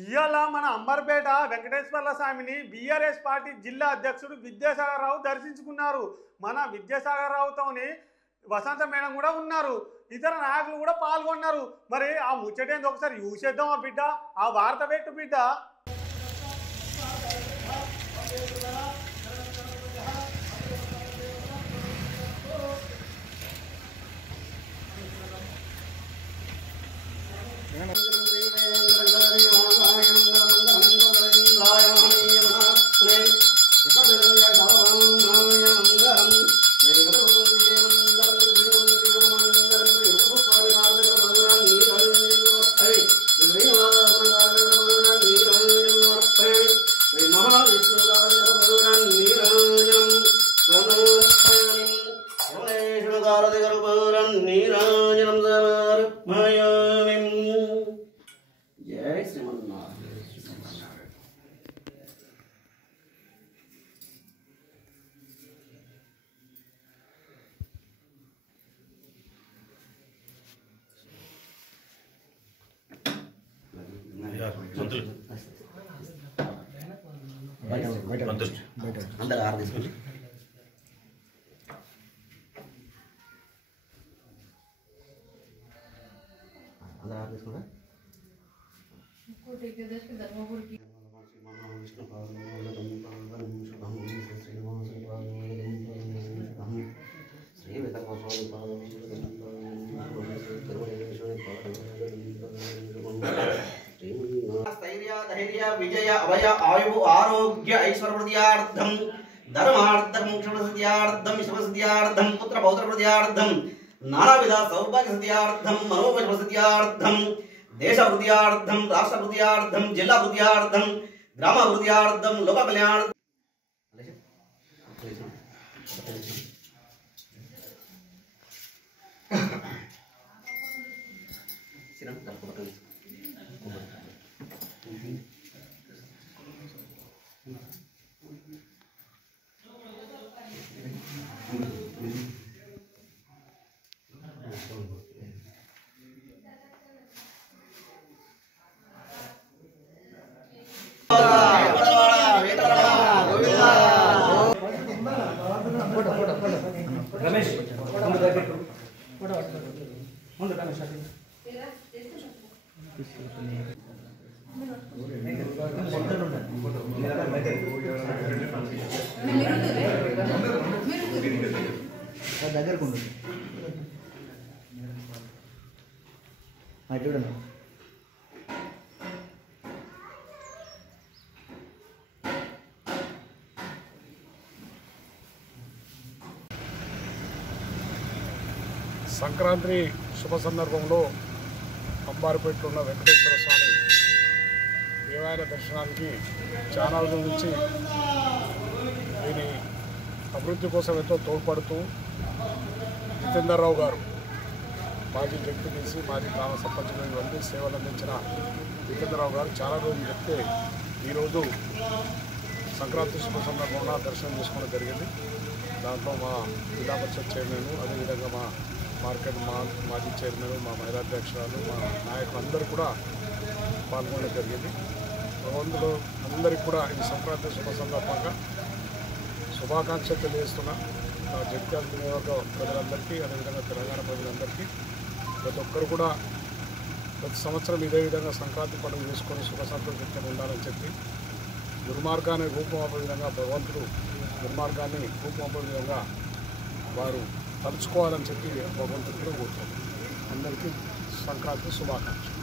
ఇవాళ మన అంబర్పేట వెంకటేశ్వర్ల స్వామిని బీఆర్ఎస్ పార్టీ జిల్లా అధ్యక్షుడు విద్యాసాగర్ రావు దర్శించుకున్నారు. మన విద్యాసాగర్ రావుతోని వసంత మేడం కూడా ఉన్నారు, ఇతర నాయకులు కూడా పాల్గొన్నారు. మరి ఆ ముచ్చటేంది ఒకసారి చూసేద్దామా బిడ్డ, ఆ వార్త పెట్టు బిడ్డ. जय श्रीमन्नारायण। अंदर आर తీసుకోండి. अंदर आर తీసుకోండి. कोटे के देश के धर्मपुर की स्थैर्य विजय अभय आयु आरोग्य ऐश्वर्यार्थम धर्मार्थम मोक्षसिद्ध्यार्थम शिवसिद्ध्यार्थम पुत्र पौत्र प्रद्यार्थम नानाविध सौभाग्य सिद्ध्यार्थम मनोबल सिद्ध्यार्थम देश वृद्ध्यार्थम राष्ट्र वृद्ध्यार्थम जिला वृद्ध्यार्थम ग्राम वृद्ध्यार्थम लोक कल्याण रमेश దగ్గరకు చూడండి. సంక్రాంతి శుభ సందర్భంలో అంబారిపేటలో ఉన్న వెంకటేశ్వర స్వామి దేవాలయ దర్శనానికి చాలా రోజుల నుంచి దీని అభివృద్ధి కోసం ఎంతో తోడ్పడుతూ జితేందర్ రావు గారు మాజీ జడ్పీటీసీ మాజీ గ్రామ సర్పంచ్గా ఇవన్నీ సేవలు అందించిన జితేందర్ రావు గారు చాలా రోజులు చెప్తే ఈరోజు సంక్రాంతి శుభ సందర్భంలో దర్శనం చేసుకోవడం జరిగింది. దాంట్లో మా జిల్లా పరిషత్ చైర్మన్, అదేవిధంగా మా మార్కెట్ మాజీ చైర్మన్, మా మహిళా అధ్యక్షురాలు, మా నాయకులు అందరూ కూడా పాల్గొనడం జరిగింది. భగవంతుడు అందరికీ కూడా ఈ సంక్రాంతి శుభ సందర్భంగా శుభాకాంక్షలు తెలియజేస్తున్నా. జగిత్యాల నియోజకవర్గ ప్రజలందరికీ, అదేవిధంగా తెలంగాణ ప్రజలందరికీ ప్రతి ఒక్కరు కూడా ప్రతి సంవత్సరం ఇదే విధంగా సంక్రాంతి పండుగ చేసుకొని సుఖ సంతోషంతో ఉండాలని చెప్పి దుర్మార్గాన్ని రూపుమాపే విధంగా భగవంతుడు దుర్మార్గాన్ని రూపుమాపే విధంగా వారు తలుచుకోవాలని చెప్పి భగవంతుడు కూడా కోరుతున్నాం. అందరికీ సంక్రాంతి శుభాకాంక్షలు.